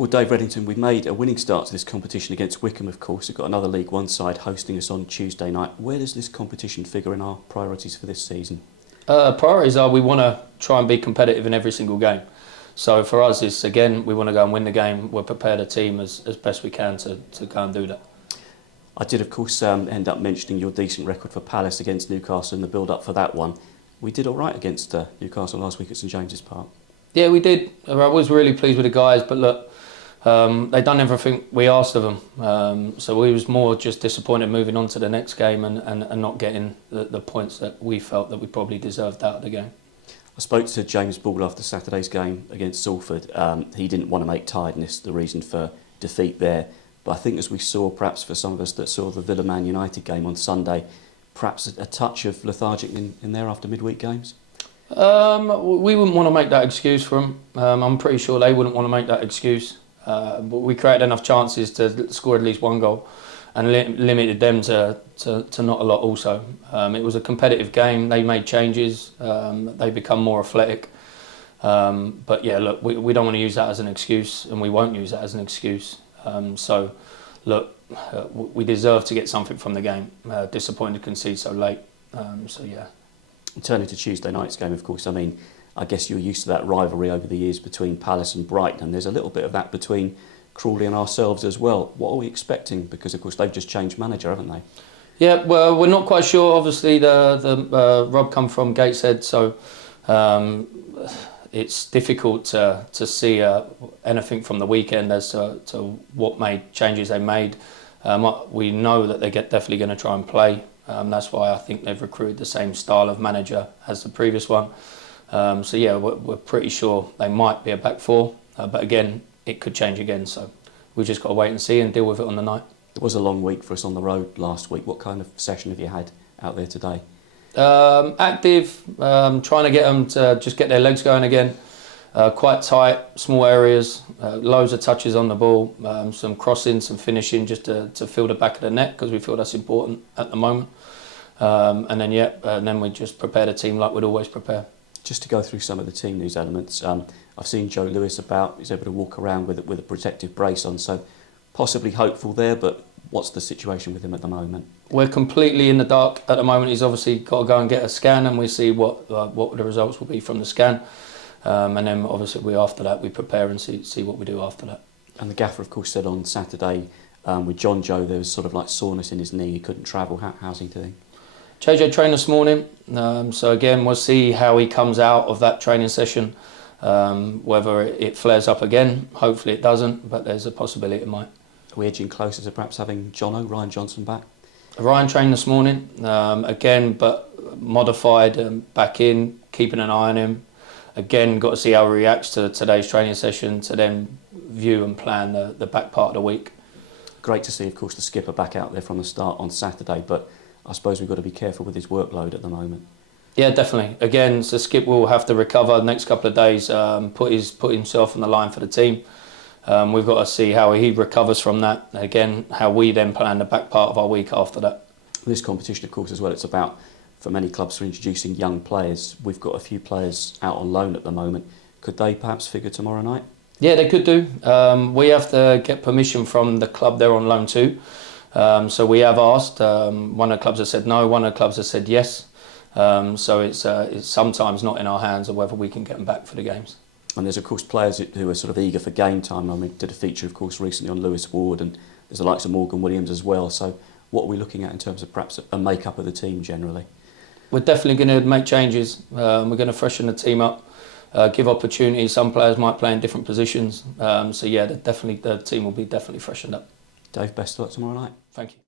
Well, Dave Reddington, we've made a winning start to this competition against Wycombe, of course. We've got another League One side hosting us on Tuesday night. Where does this competition figure in our priorities for this season? Priorities are we want to try and be competitive in every single game. So for us, it's again, we want to go and win the game. We're prepared a team as best we can to go and do that. I did, of course, end up mentioning your decent record for Palace against Newcastle in the build-up for that one. We did all right against Newcastle last week at St James's Park. Yeah, we did. I was really pleased with the guys, but look, they done everything we asked of them. So we was more just disappointed moving on to the next game and not getting the points that we felt that we probably deserved out of the game. I spoke to James Ball after Saturday's game against Salford. He didn't want to make tiredness the reason for defeat there. But I think as we saw, perhaps for some of us that saw the Villa Man United game on Sunday, perhaps a touch of lethargic in there after midweek games? We wouldn't want to make that excuse for them. I'm pretty sure they wouldn't want to make that excuse. But we created enough chances to score at least one goal and limited them to not a lot also. It was a competitive game. They made changes. They become more athletic. But yeah, look, we don't want to use that as an excuse, and we won't use that as an excuse. So look, we deserve to get something from the game. Disappointed to concede so late. So yeah. Turning to Tuesday night's game, of course, I mean, I guess you're used to that rivalry over the years between Palace and Brighton, and there's a little bit of that between Crawley and ourselves as well. What are we expecting? Because, of course, they've just changed manager, haven't they? Yeah, well, we're not quite sure. Obviously, the Rob come from Gateshead, so it's difficult to see anything from the weekend as to what changes they made. We know that they're definitely going to try and play. That's why I think they've recruited the same style of manager as the previous one. So yeah, we're pretty sure they might be a back four, but again, it could change again. So we've just got to wait and see and deal with it on the night. It was a long week for us on the road last week. What kind of session have you had out there today? Active, trying to get them to just get their legs going again. Quite tight, small areas, loads of touches on the ball, some crossing, some finishing just to fill the back of the net because we feel that's important at the moment. And then we just prepare the team like we'd always prepare. Just to go through some of the team news elements, I've seen Joe Lewis about. He's able to walk around with a protective brace on, so possibly hopeful there, but what's the situation with him at the moment? We're completely in the dark at the moment. He's obviously got to go and get a scan and we see what the results will be from the scan. And then obviously after that we prepare and see what we do after that. And the gaffer, of course, said on Saturday with Johno there was sort of like soreness in his knee. He couldn't travel. How's he doing? JJ trained this morning, so again we'll see how he comes out of that training session, whether it flares up again. Hopefully it doesn't, but there's a possibility it might. Are we edging closer to perhaps having Johno, Ryan Johnson, back? Ryan trained this morning, again, but modified, back in, keeping an eye on him. Again, got to see how he reacts to today's training session to then view and plan the back part of the week. Great to see, of course, the skipper back out there from the start on Saturday, but I suppose we've got to be careful with his workload at the moment. Yeah, definitely. Again, so Skip will have to recover the next couple of days, put himself on the line for the team. We've got to see how he recovers from that. Again, how we then plan the back part of our week after that. This competition, of course, as well, it's about, for many clubs, for introducing young players. We've got a few players out on loan at the moment. Could they perhaps figure tomorrow night? Yeah, they could do. We have to get permission from the club they're on loan to. So we have asked. One of the clubs has said no, one of the clubs has said yes. So it's sometimes not in our hands of whether we can get them back for the games. And there's, of course, players who are sort of eager for game time. I mean, did a feature, of course, recently on Lewis Ward, and there's the likes of Morgan Williams as well. So what are we looking at in terms of perhaps a make-up of the team generally? We're definitely going to make changes. We're going to freshen the team up, give opportunities. Some players might play in different positions. So yeah, the team will be definitely freshened up. Dave, best of luck tomorrow night. Thank you.